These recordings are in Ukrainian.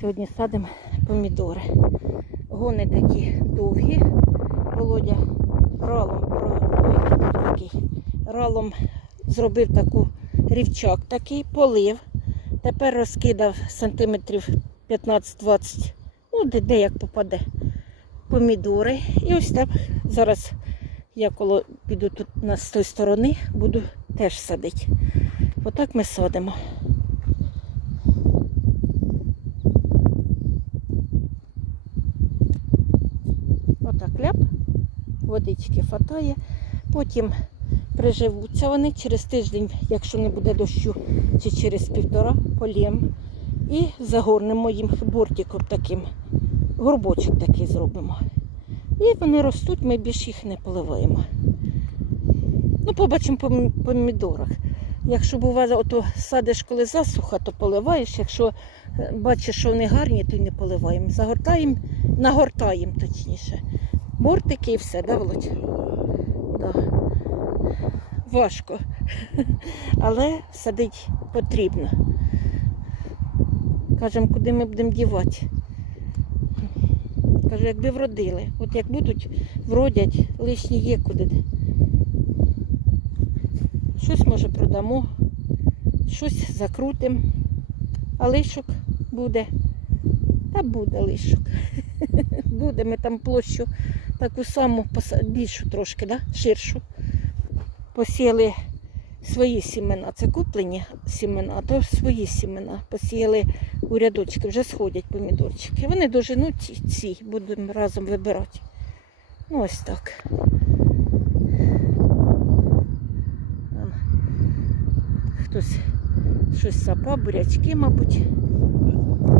Сьогодні садимо помідори. Гони такі довгі. Володя ралом ралом зробив таку рівчак такий, полив. Тепер розкидав сантиметрів 15-20, ну де, де як попаде. Помідори. І ось так зараз я коли піду тут на з тої сторони, буду теж садити. Отак ми садимо. Водички фатає. Потім приживуться вони через тиждень, якщо не буде дощу, чи через півтора полєм. І загорнемо їм бортиком таким. Горбочок такий зробимо. І вони ростуть, ми більше їх не поливаємо. Ну, побачимо по помідорах. Якщо буває, ото садиш, коли засуха, то поливаєш. Якщо е, бачиш, що вони гарні, то й не поливаємо. Загортаємо, нагортаємо точніше. Бортики і все, да, Володь? Да. Важко. Але садить потрібно. Кажемо, куди ми будемо дівати. Кажу, якби вродили. От як будуть, вродять, лишні є куди. Щось може продамо, щось закрутимо. А лишок буде. Та буде лишок. Буде, ми там площу таку саму, більшу трошки, да? ширшу. Посіяли свої сімена. Це куплені сімена, а то свої сімена. Посіяли у рядочки, вже сходять помідорчики. Вони доженуть ці, будемо разом вибирати. Ну, ось так. Хтось щось сапав, бурячки, мабуть.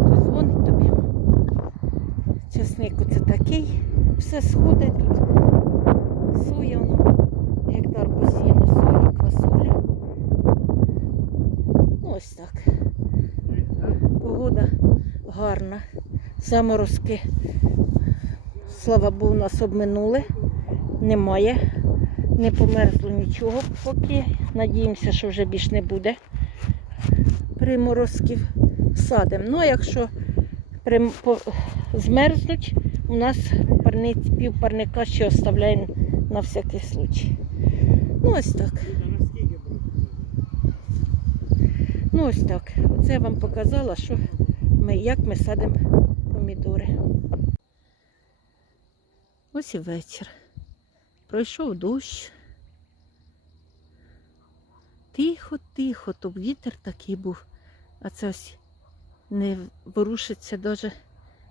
Хтось дзвонить тобі. Часник оце такий. Все сходить тут. Соя, воно, гектар посіяно сої, квасоля. Ну, ось так. Погода гарна. Заморозки, слава Богу, нас обминули. Немає. Не померзло нічого поки. Надіємося, що вже більш не буде приморозків. Садимо. Ну, а якщо змерзнуть, у нас парниць, пів парника ще оставляємо на всякий случай. Ну, ось так. Ну, ось так. Оце я вам показала, що ми, як ми садимо помідори. Ось і вечір. Пройшов дощ. Тихо, тихо, то вітер такий був, а це ось не ворушиться, навіть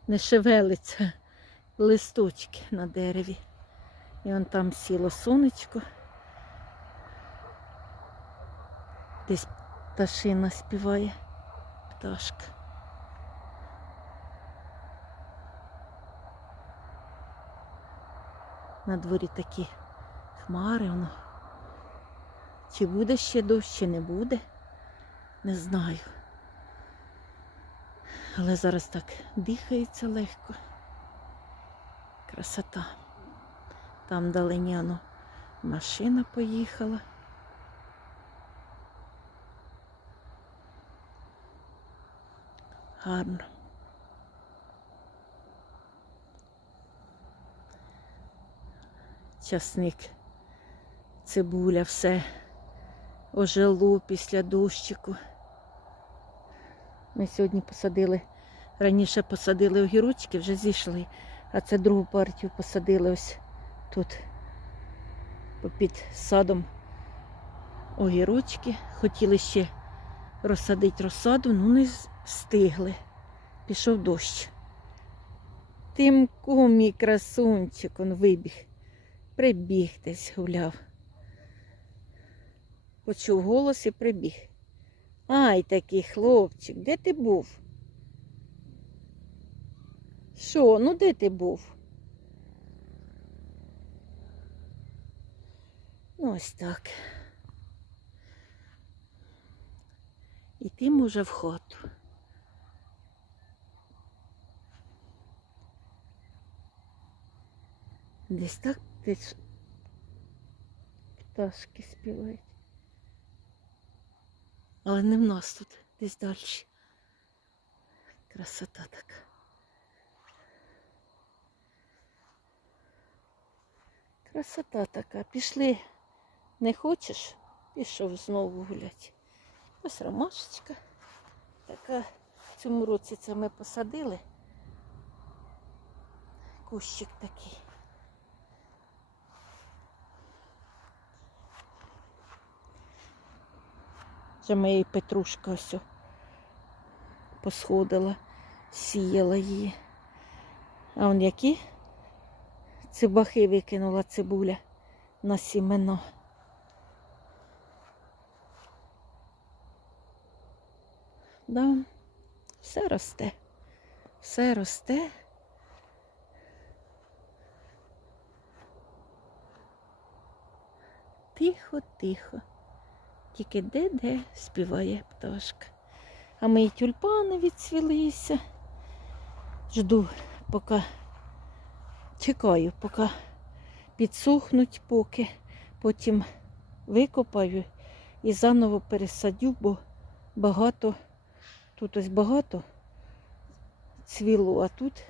не шевелиться листочки на дереві. І вон там сіло сонечко. Десь пташина співає, пташка. На дворі такі хмари, воно. Чи буде ще дощ, чи не буде, не знаю. Але зараз так дихається легко. Красота. Там даленяно машина поїхала. Гарно. Часник, цибуля, все ожило після дощику. Ми сьогодні посадили, раніше посадили огірочки, вже зійшли, а це другу партію посадили ось тут попід садом огірочки. Хотіли ще розсадити розсаду, ну не встигли. Пішов дощ. Тимку, мій красунчик, он вибіг. Прибіг десь гуляв. Почув голос і прибіг. Ай, такий хлопчик, де ти був? Що, ну де ти був? Ну, ось так. Іти може в хату. Десь так десь пташки співають. Але не в нас тут, десь далі. Красота така. Красота така. Пішли. Не хочеш? Пішов знову гуляти. Ось ромашечка. Така в цьому році це ми посадили. Кущик такий. Вже моя петрушка ось посходила, сіяла її. А он які цибахи викинула цибуля на сімено. Да, все росте, все росте. Тихо, тихо. Тільки де-де співає пташка. А мої тюльпани відцвілися. Жду, поки чекаю, поки підсохнуть, поки потім викопаю і заново пересадю, бо багато, тут ось багато цвіло, а тут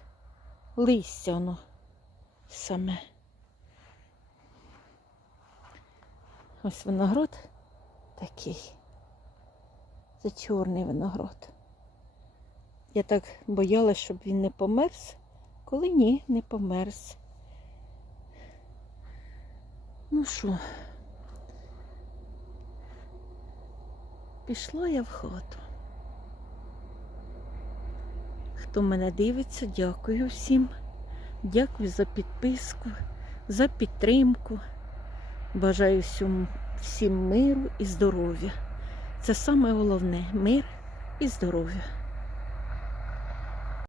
листя воно саме. Ось виноград такий. Це чорний виноград. Я так боялась, щоб він не померз, коли ні, не померз. Ну що, пішла я в хату. Хто мене дивиться, дякую всім. Дякую за підписку, за підтримку. Бажаю всім, миру і здоров'я. Це саме головне мир і здоров'я.